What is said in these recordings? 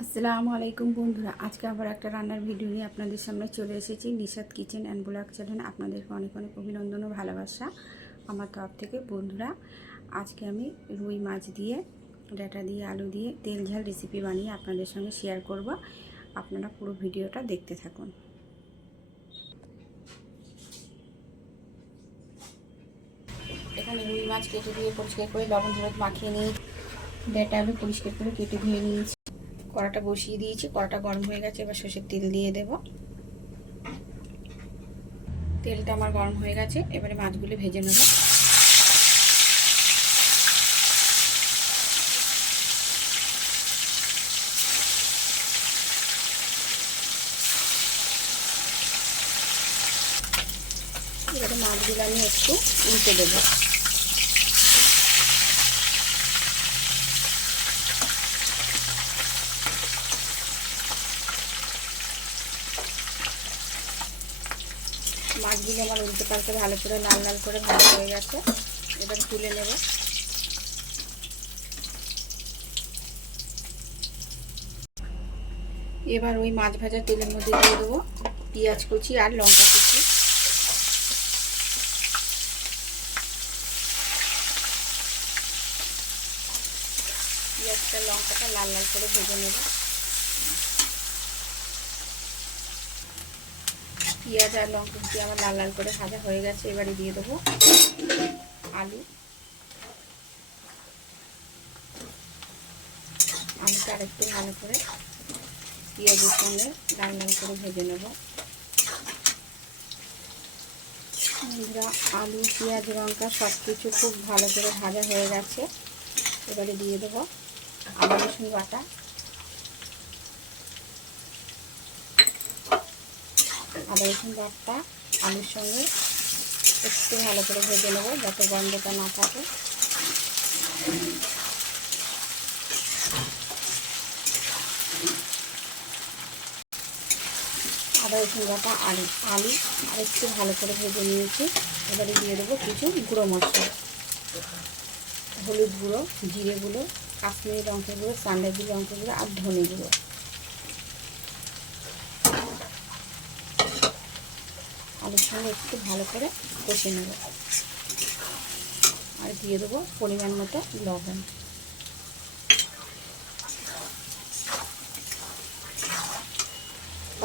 আসসালামু আলাইকুম বন্ধুরা, আজকে আবার একটা রান্নার ভিডিও নিয়ে আপনাদের সামনে চলে এসেছি। Nishat kitchen and blog channel আপনাদেরকে অনেক অনেক অভিনন্দন ও ভালোবাসা আমার তরফ থেকে। বন্ধুরা, আজকে আমি রুই মাছ দিয়ে, ডাঁটা দিয়ে, আলু দিয়ে তেল ঝাল রেসিপি বানিয়ে আপনাদের সঙ্গে শেয়ার করব। আপনারা পুরো ভিডিওটা দেখতে থাকুন। এখানে রুই মাছ কেটে দিয়ে পরিষ্কার করে লবণ হলুদ মাখিয়ে নিয়ে ডাঁটা আলু পরিষ্কার করে কেটে ধুয়ে নিয়েছি। কড়াটা বসিয়ে দিয়েছি, কড়াটা গরম হয়ে গেছে। এবার সর্ষের তেল দিয়ে দেব। তেলটা আমার গরম হয়ে গেছে, এবারে মাছগুলো ভেজে নেব। এবারে মাছগুলো আমি একটু উল্টে দেব। মাছগুলো আমার উল্টে পাল্টে ভালো করে লাল লাল করে ভাজা হয়ে গেছে। এবার তুলে নেব। এবার ওই মাছ ভাজা তেলের মধ্যে দিয়ে দেবো পেঁয়াজ কুচি আর লঙ্কা কুচি। পেঁয়াজটা লঙ্কাটা লাল লাল করে ভেজে নেব। পেঁয়াজ আর লঙ্কা কুচি আমার লাল লাল করে ভাজা হয়ে গেছে। এবারে দিয়ে দেবো আলু। আলুটা আর একটু ভালো করে পেঁয়াজের সঙ্গে লাল লাল করে ভেজে নেব। আলু পেঁয়াজ লঙ্কা সব কিছু খুব ভালো করে ভাজা হয়ে গেছে। এবারে দিয়ে দেবো আদা রসুন বাটা। আদা রসুন বাটা আলুর সঙ্গে একটু ভালো করে ভেজে নেব যাতে গন্ধটা না থাকে। আদা রসুন বাটা আলু আর একটু ভালো করে ভেজে নিয়েছি। এবারে দিয়ে দেবো কিছু গুঁড়ো মশলা, হলুদ গুঁড়ো, জিরে গুঁড়ো, কাশ্মীরি লঙ্কা গুঁড়ো, সানরাইজি লঙ্কা গুঁড়ো আর ধনে গুঁড়ো। আলুর সঙ্গে একটু ভালো করে কষে নেব। আর দিয়ে দেবো পরিমাণ মতো লবণ।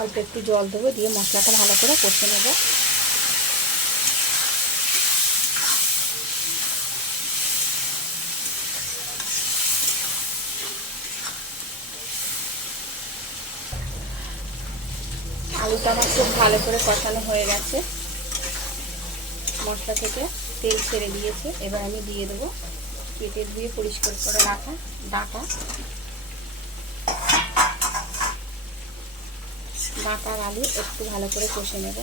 অল্প একটু জল দেবো, দিয়ে মশলাটা ভালো করে কষে নেব। আলুটা আমার খুব ভালো করে কষানো হয়ে গেছে, মশলা থেকে তেল ছেড়ে দিয়েছে। এবার আমি দিয়ে দেবো কেটে ধুয়ে পরিষ্কার করে রাখা ডাঁটা আর আলু একটু ভালো করে কষে নেব।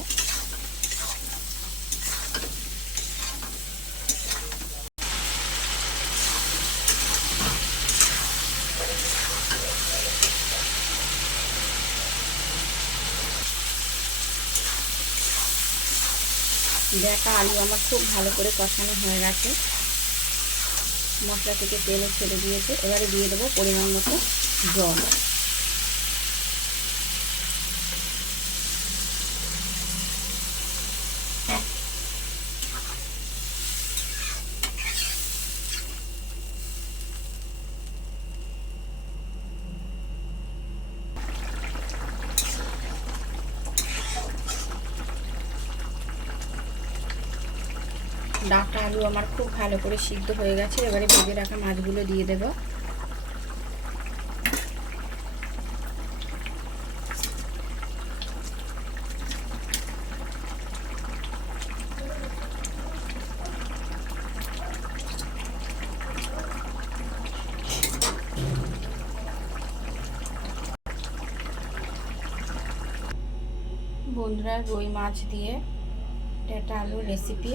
ডাঁটা আলু আমার খুব ভালো করে কষানো হয়ে গেছে, মশলা থেকে তেলও ছেড়ে দিয়েছে। এবারে দিয়ে দেবো পরিমাণ মতো জল। ডাঁটা আলু আমার খুব ভালো করে সিদ্ধ হয়ে গেছে। এবারে ভেজে রাখা মাছগুলো দিয়ে দেব। বন্ধুরা, রুই মাছ দিয়ে ডাঁটা আলু রেসিপি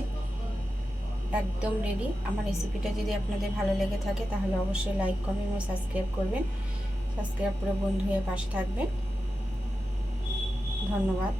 একদম রেডি। আমার রেসিপিটা যদি আপনাদের ভালো লেগে থাকে তাহলে অবশ্যই লাইক কমেন্ট ও সাবস্ক্রাইব করবেন। সাবস্ক্রাইব করে বন্ধু হয়ে পাশে থাকবেন। ধন্যবাদ।